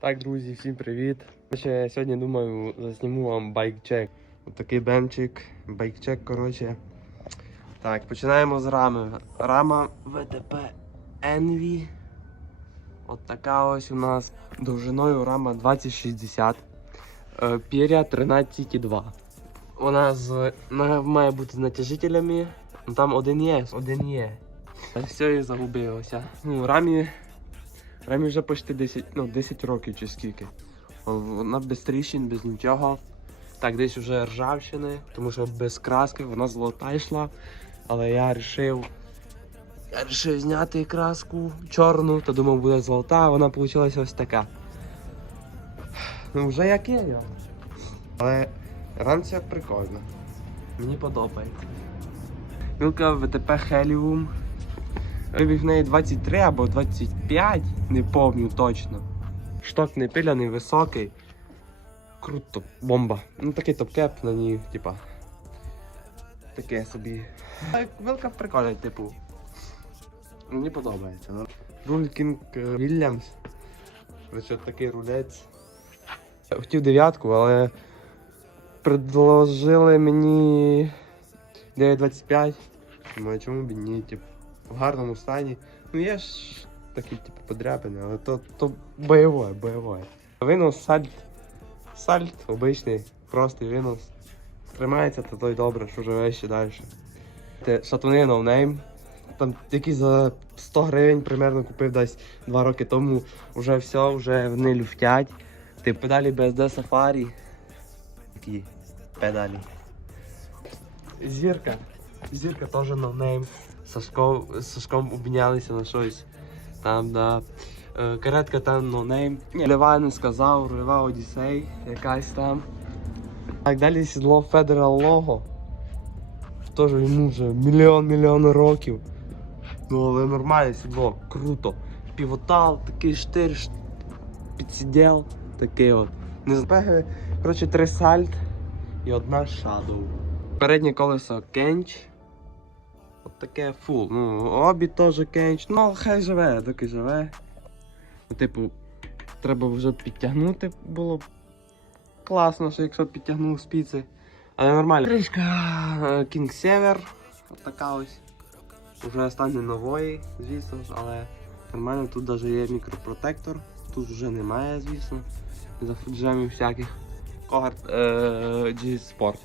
Так, друзі, всім привіт. Ще сьогодні думаю, засніму вам байк-чек. Ось такий бемчик, байк-чек, коротше. Так, починаємо з рами. Рама ВТП Envy. От така ось у нас довжиною рама 2060. Е, Піря 13,2. Вона з має бути з натяжителями. Там один є, один є. Все і загубилося. Ну, рамі Ремі вже почти 10, ну, 10 років чи скільки. Вона без тріщин, без нічого. Так, десь вже ржавчини, тому що без краски вона золота йшла. Але я вирішив. Я вирішив зняти краску чорну, то думав буде золота, а вона вийшла ось така. Ну вже як є. я. Але ранця прикольна. Мені подобається. Мілка ВТП Helium. Вибіг в неї 23 або 25, не пам'ятаю точно. Шток не пиляний, високий. Круто, бомба. Ну такий топ-кеп на ній, типа. Таке собі. А Вилка прикольна, типу. Мені подобається. ну. Руль Кінг Вільямс. Ось такий рулець. Хотів дев'ятку, але предложили мені 9.25. Думаю, чому б ні, типу в гарному стані. Ну є ж такі, типу, подряпини, але то, то бойове, бойове. Винос сальт. Сальт обичний, простий винос. Тримається, то той добре, що живе ще далі. Шатуни ноунейм. Там які за 100 гривень примерно купив десь 2 роки тому. Вже все, вже вони люфтять. Ти педалі BSD Safari. Такі педалі. Зірка. Зірка теж ноунейм. Сашко, з Сашком обмінялися на щось. Там, да. Е, каретка там нонейм. Лева не сказав, рульова Одіссей, якась там. Так, далі сідло Federal Logo. Теж йому вже мільйон-мільйон років. Ну, але нормальне сідло, круто. Півотал, такий штир, підсідел, такий от. Не знаю, коротше, три сальт і одна Shadow. Переднє колесо Кенч. Таке фул. Ну, обі теж кенч. Ну, хай живе, доки живе. Ну, типу, треба вже підтягнути було б класно, що якщо підтягнув спіци. Але нормально. Кришка King Sever. От така ось. Уже стане нової, звісно ж, але нормально, тут навіть є мікропротектор. Тут вже немає, звісно. За всяких. Когарт е, G Sport.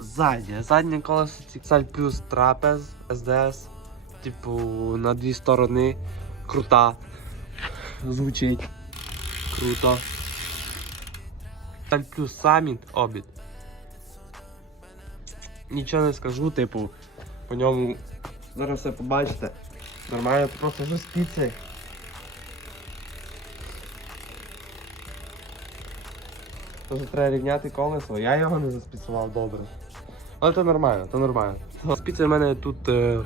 Заднє. Заднє колесо Ціксаль плюс трапез SDS. Типу на дві сторони. Крута. Звучить. Круто. Ціксаль плюс саміт обід. Нічого не скажу, типу, по ньому зараз все побачите. Нормально, просто вже спіци. Тож треба рівняти колесо, я його не заспіцував добре. Але то нормально, то нормально. Спіці в мене тут е,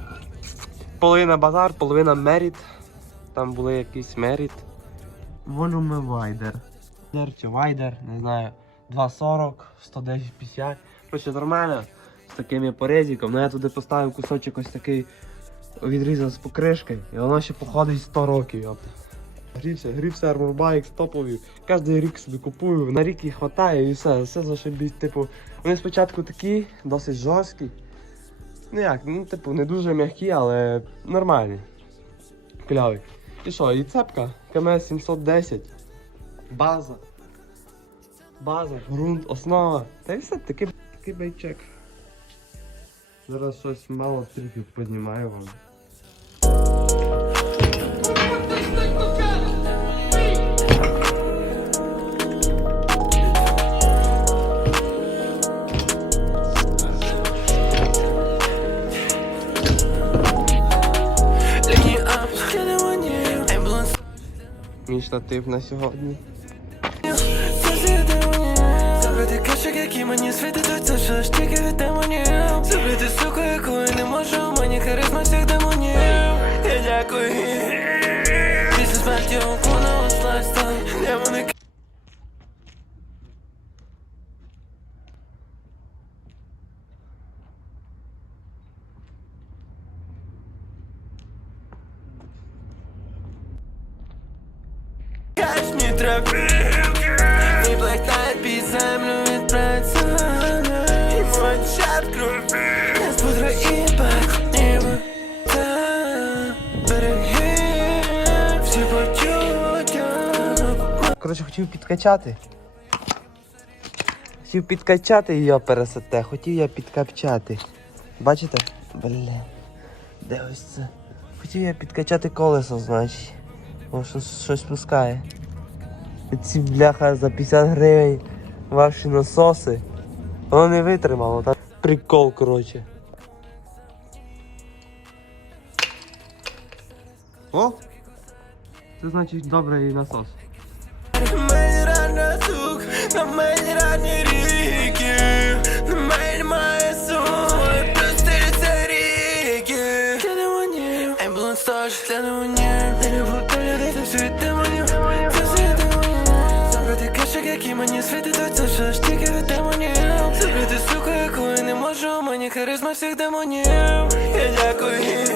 половина базар, половина меріт. Там були якийсь меріт. Volume Wider. Чи Wider, не знаю. 2,40, 110, 50. Короче, нормально. З таким порезиком. Ну я туди поставив кусочок ось такий відрізав з покришкою. І воно ще походить 100 років. Йопта. Грівся, грівся арморбайк топові. Кожен рік собі купую, на рік їх вистачає і все, все зашибіть. Типу, вони спочатку такі, досить жорсткі. Ну як, ну типу, не дуже м'які, але нормальні. Клявий. І що, і цепка КМС 710. База. База, ґрунт, основа. Та й все, такий, такий байчек. Зараз щось мало стріхів піднімаю вам. Мій штатив на сьогодні. Забити кашик, які мені світить, це що ж тільки від демонів Забити суку, якою не можу, мені харизма всіх демонів. Я дякую Коротше, хотів підкачати. Хотів підкачати її пересете, хотів я підкачати. Бачите? Бля. Де ось це? Хотів я підкачати колесо, значить. Бо щось, щось пускає. Ці бляха за 50 гривень ваші насоси. Воно не витримало, так? Прикол, коротше. О! Це значить добрий насос. На мені рані ріки Харизма всіх демонів. Я дякую